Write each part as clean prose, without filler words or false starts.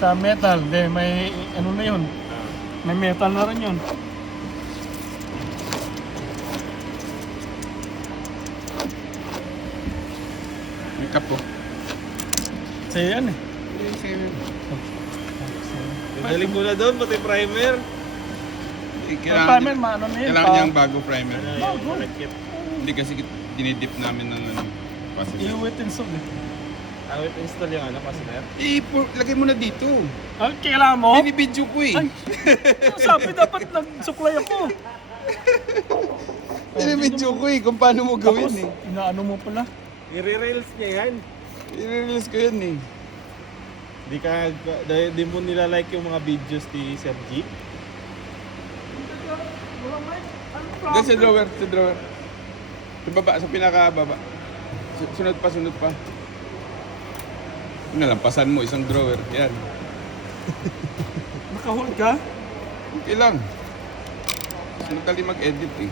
Sa metal, may ano na yun. May metal na rin yun. May kapo. Sa yan eh. Daling ko na doon, pati primer. Ang primer, maano na yun. Kailangan niyang bago primer. Bago. Hindi kasi dinidip namin ng ano. Iuwit install eh. Awit install yung ano, fastener. Lagay mo na dito. Ah, kailangan mo? Binibidyo ko eh. Ay, sabi dapat nagsuklay ako. Binibidyo ko eh kung paano mo Tapos, gawin eh. inaano mo pala. I-re-rails niya yan. I-release ko yan eh. Di mo nila-like yung mga videos ni Sir G. Diyan sa drawer, sa drawer. Sa baba, sa pinakababa. Sunod pa. Nalampasan mo isang drawer. Yan. Nakahold ka? Okay lang. Madali mag-edit eh.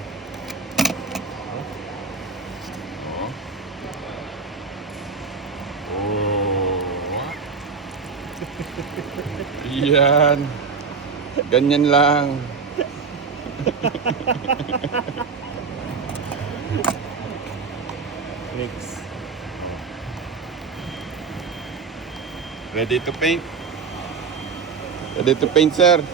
Yan. Ganyan lang. Next. Ready to paint? Ready to paint, sir?